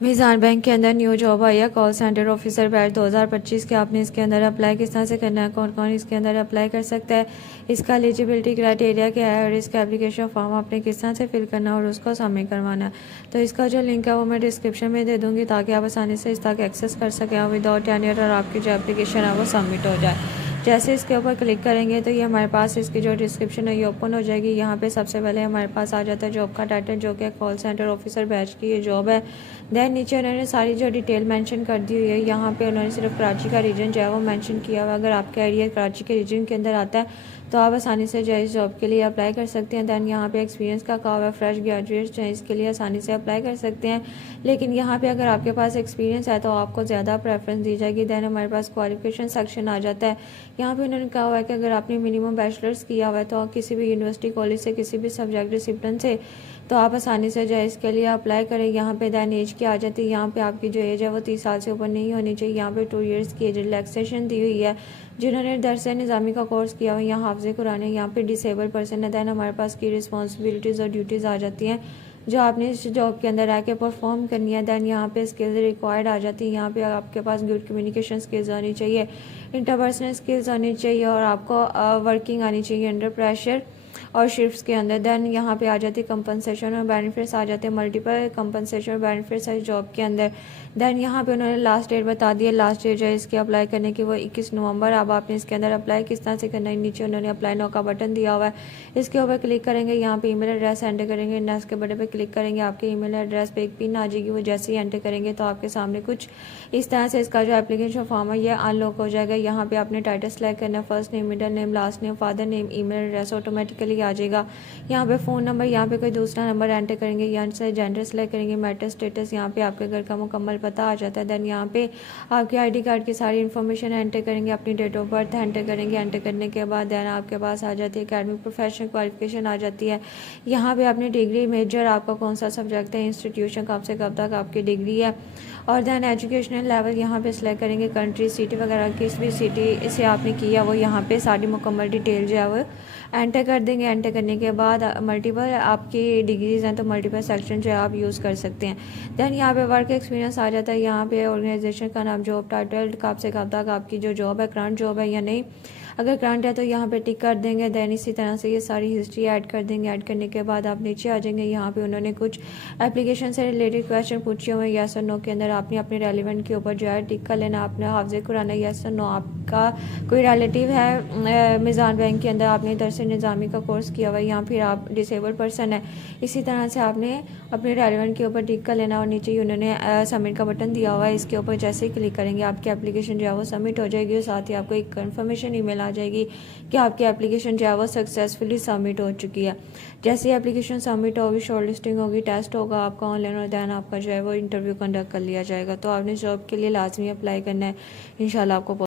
मीज़ान bank के अंदर new job आई है, कॉल सेंटर ऑफिसर बैच 2025 के। आपने इसके अंदर अप्लाई किस तरह से करना है, कौन कौन इसके अंदर अप्लाई कर सकता है, इसका एलिजिबिलिटी क्राइटेरिया क्या है और इसका एप्लीकेशन फॉर्म आपने किस तरह से फिल करना है और उसको सबमिट करवाना है। तो इसका जो लिंक है वो मैं डिस्क्रिप्शन में दे दूँगी ताकि आप आसानी से इस तक एक्सेस कर सकें विदाउट टेन्योर और आपकी जो एप्लीकेशन है वो सबमिट हो जाए। जैसे इसके ऊपर क्लिक करेंगे तो ये हमारे पास इसकी जो डिस्क्रिप्शन है ये ओपन हो जाएगी। यहाँ पे सबसे पहले हमारे पास आ जाता है जॉब का टाइटल, जो कि कॉल सेंटर ऑफिसर बैच की ये जॉब है। देन नीचे उन्होंने सारी जो डिटेल मेंशन कर दी हुई है। यहाँ पे उन्होंने सिर्फ कराची का रीजन जो है वो मेंशन किया हुआ है। अगर आपका एरिया कराची के रीजन के अंदर आता है तो आप आसानी से जो है इस जॉब के लिए अप्लाई कर सकते हैं। दैन यहाँ पे एक्सपीरियंस का कहा हुआ है, फ्रेश ग्रेजुएट जो है इसके लिए आसानी से अप्लाई कर सकते हैं। लेकिन यहाँ पे अगर आपके पास एक्सपीरियंस है तो आपको ज़्यादा प्रेफरेंस दी जाएगी। दैन हमारे पास क्वालिफिकेशन सेक्शन आ जाता है। यहाँ पे उन्होंने कहा हुआ है कि अगर आपने मिनिमम बैचलर्स किया हुआ है तो किसी भी यूनिवर्सिटी कॉलेज से, किसी भी सब्जेक्ट डिसिप्लिन से, तो आप आसानी से जो है इसके लिए अप्लाई करें। यहाँ पे दैन एज की आ जाती है। यहाँ पे आपकी जो एज है वो 30 साल से ऊपर नहीं होनी चाहिए। यहाँ पे 2 ईयर्स की एज रिलैक्सेशन दी हुई है। जिन्होंने दरस निज़ामी का कोर्स किया हुआ है, यहाँ हाफ़िज़ कुरान है, यहाँ पे डिसेबल पर्सन है। दैन हमारे पास की रिस्पॉन्सिबिलिटीज़ और ड्यूटीज़ आ जाती हैं जो आपने इस जॉब के अंदर रह के परफॉर्म करनी है। दैन यहाँ पे स्किल्स रिक्वायर्ड आ जाती है। यहाँ पे आपके पास गुड कम्युनिकेशन स्किल्स आनी चाहिए, इंटरपर्सनल स्किल्स आनी चाहिए और आपको वर्किंग आनी चाहिए अंडर प्रेशर और शिफ्ट्स के अंदर। देन यहाँ पे आ जाती है कंपनसेशन और बेनिफिट्स आ जाते हैं, मल्टीपल कंपनसेशन और बेनिफिट्स है जॉब के अंदर। देन यहाँ पे उन्होंने लास्ट डेट बता दी है। लास्ट डेट जो है इसके अप्लाई करने की वो 21 नवंबर। अब आपने इसके अंदर अप्लाई किस तरह से करना है, नीचे उन्होंने अप्लाई नाउ का बटन दिया हुआ है, इसके ऊपर क्लिक करेंगे। यहाँ पे ईमेल एड्रेस एंटर करेंगे, नेक्स्ट के बटन पर क्लिक करेंगे, आपके ईमेल एड्रेस पे एक पिन आ जाएगी। वो जैसे ही एंटर करेंगे तो आपके सामने कुछ इस तरह से इसका जो एप्लीकेशन फॉर्म है ये अनलॉक हो जाएगा। यहाँ पे आपने टाइटल सेलेक्ट करना है, first name, middle name, last name, father name, email address automatically आ जाएगा। यहाँ पे फ़ोन नंबर, यहाँ पे कोई दूसरा नंबर एंटर करेंगे, यहाँ से जेंडर सेलेक्ट करेंगे, मैटर स्टेटस, यहाँ पे आपके घर का मुकम्मल पता आ जाता है। देन यहाँ पे आपके आईडी कार्ड की सारी इन्फॉर्मेशन एंटर करेंगे, अपनी डेट ऑफ बर्थ एंटर करेंगे। एंटर करने के बाद देन आपके पास आ जाती है एकेडमिक प्रोफेशनल क्वालिफिकेशन आ जाती है। यहाँ पे अपनी डिग्री, मेजर, आपका कौन सा सब्जेक्ट है, इंस्टीट्यूशन कब से कब तक आपकी डिग्री है, और देन एजुकेशनल लेवल यहाँ पे सिलेक्ट करेंगे। कंट्री, सिटी वगैरह किस भी सिटी से आपने किया वो यहाँ पे सारी मुकम्मल डिटेल जो है वो एंटर कर देंगे। एंटर करने के बाद मल्टीपल आपकी डिग्रीज़ हैं तो मल्टीपल सेक्शन जो है आप यूज़ कर सकते हैं। देन यहाँ पे वर्क एक्सपीरियंस आ जाता है। यहाँ पे ऑर्गेनाइजेशन का नाम, जॉब टाइटल, कब से कब तक आपकी जो जॉब है करंट जॉब है या नहीं, अगर करंट है तो यहाँ पे टिक कर देंगे। देन इसी तरह से ये सारी हिस्ट्री ऐड कर देंगे। ऐड करने के बाद आप नीचे आ जाएंगे। यहाँ पे उन्होंने कुछ एप्लीकेशन से रिलेटेड क्वेश्चन पूछे हुए हैं, यस और नो के अंदर आपने अपने रेलिवेंट के ऊपर जो है टिक कर लेना। आपने हाफ़िज़ कुरान है, यस और नो, आपका कोई रिलेटिव है मीज़ान बैंक के अंदर, आपने दरस निज़ामी का कोर्स किया हुआ है या फिर आप डिसेबल पर्सन है, इसी तरह से आपने अपने रेलिवेंट के ऊपर टिक कर लेना। और नीचे ही उन्होंने सबमिट का बटन दिया हुआ है, इसके ऊपर जैसे ही क्लिक करेंगे आपकी एप्लीकेशन जो है वो सबमिट हो जाएगी और साथ ही आपको एक कन्फर्मेशन ईमेल आ जाएगी कि आपकी एप्लीकेशन जो है वो सक्सेसफुली सबमिट हो चुकी है। जैसे ही एप्लीकेशन सबमिट होगी, शॉर्ट लिस्टिंग होगी, टेस्ट होगा आपका ऑनलाइन और दैन आपका जो है वो इंटरव्यू कंडक्ट कर लिया जाएगा। तो आपने जॉब के लिए लाजमी अप्लाई करना है। इंशाल्लाह आपको